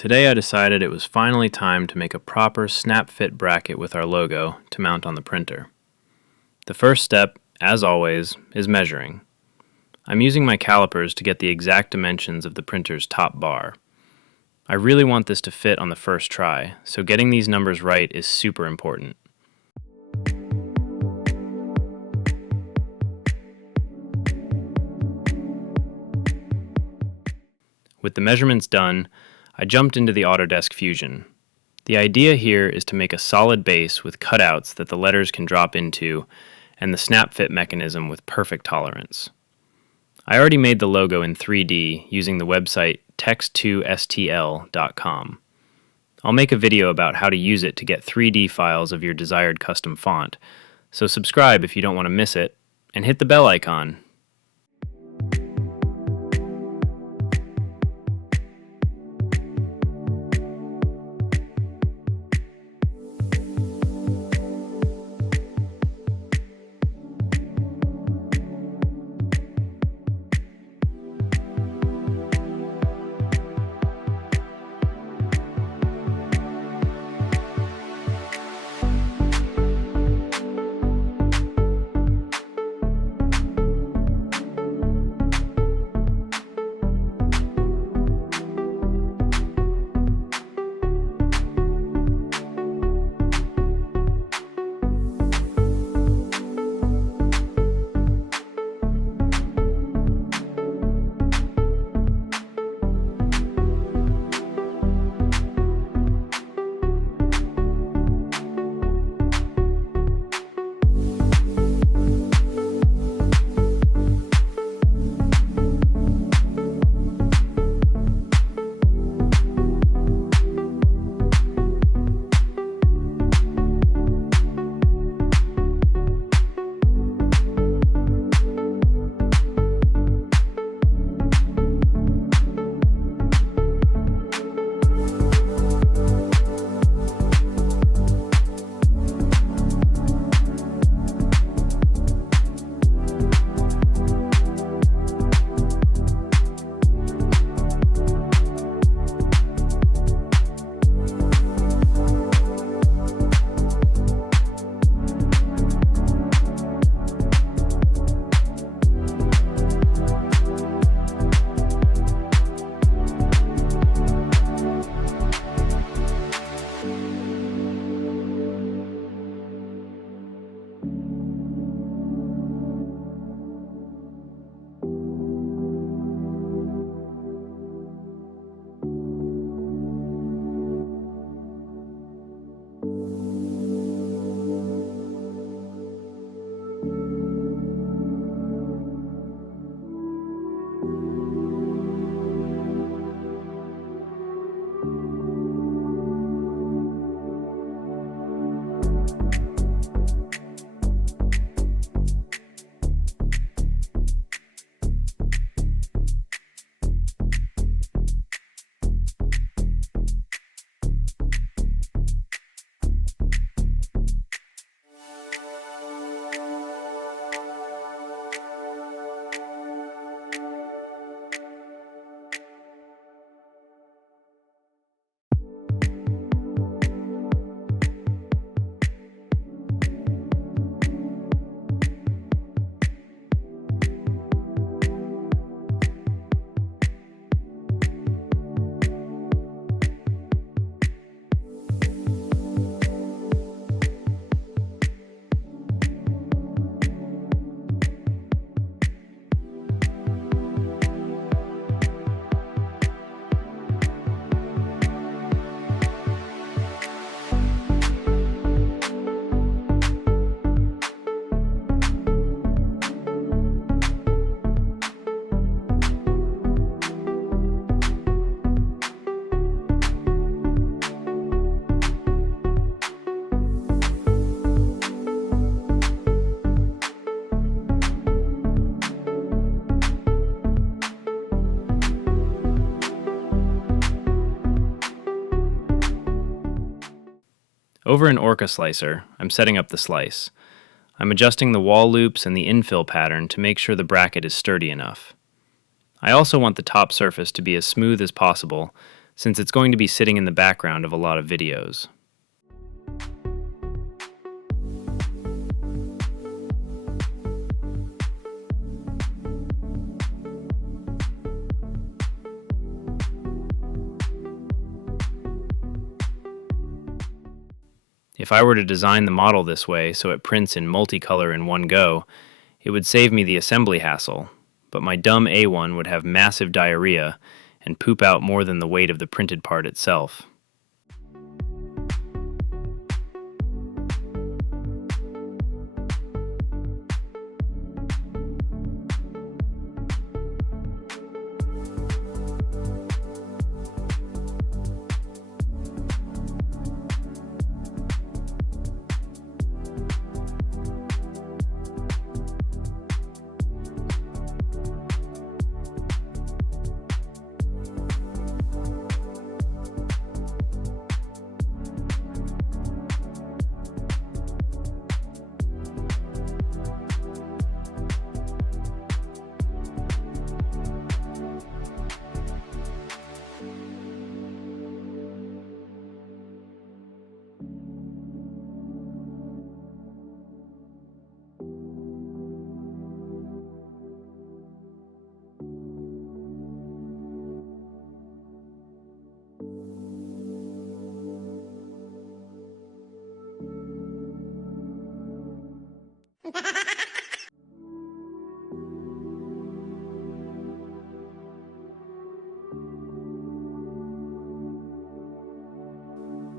Today I decided it was finally time to make a proper snap-fit bracket with our logo to mount on the printer. The first step, as always, is measuring. I'm using my calipers to get the exact dimensions of the printer's top bar. I really want this to fit on the first try, so getting these numbers right is super important. With the measurements done, I jumped into the Autodesk Fusion. The idea here is to make a solid base with cutouts that the letters can drop into, and the snap fit mechanism with perfect tolerance. I already made the logo in 3D using the website text2stl.com. I'll make a video about how to use it to get 3D files of your desired custom font, so subscribe if you don't want to miss it, and hit the bell icon. Over in Orca Slicer, I'm setting up the slice. I'm adjusting the wall loops and the infill pattern to make sure the bracket is sturdy enough. I also want the top surface to be as smooth as possible, since it's going to be sitting in the background of a lot of videos. If I were to design the model this way so it prints in multicolor in one go, it would save me the assembly hassle, but my dumb A1 would have massive diarrhea and poop out more than the weight of the printed part itself.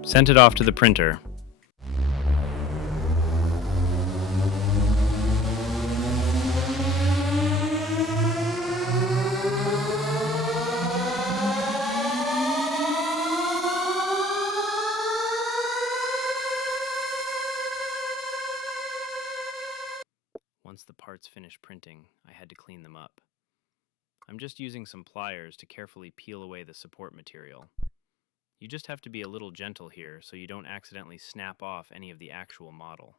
Sent it off to the printer. Once the parts finished printing, I had to clean them up. I'm just using some pliers to carefully peel away the support material. You just have to be a little gentle here so you don't accidentally snap off any of the actual model.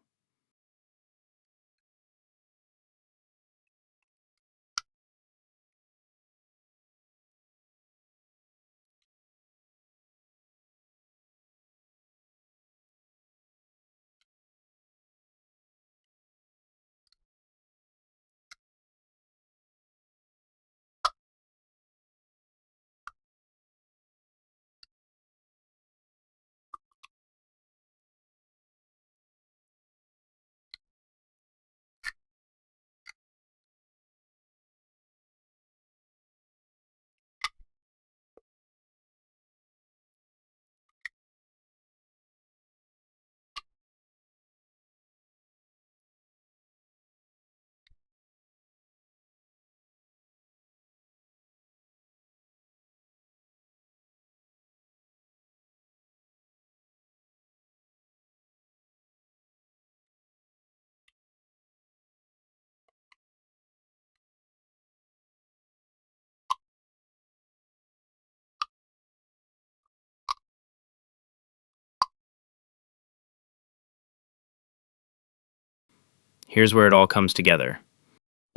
Here's where it all comes together.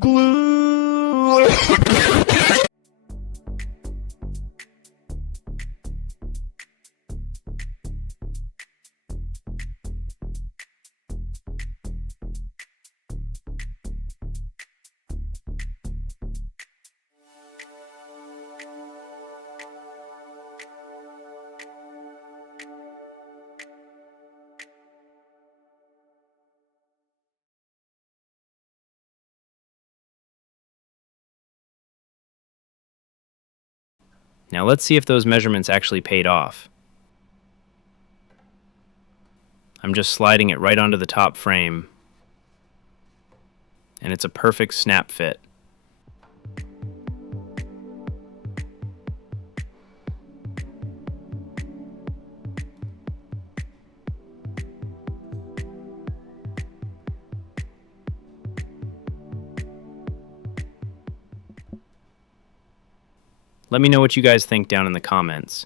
Glue! Now let's see if those measurements actually paid off. I'm just sliding it right onto the top frame, and it's a perfect snap fit. Let me know what you guys think down in the comments.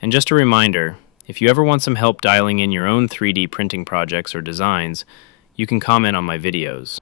And just a reminder, if you ever want some help dialing in your own 3D printing projects or designs, you can comment on my videos.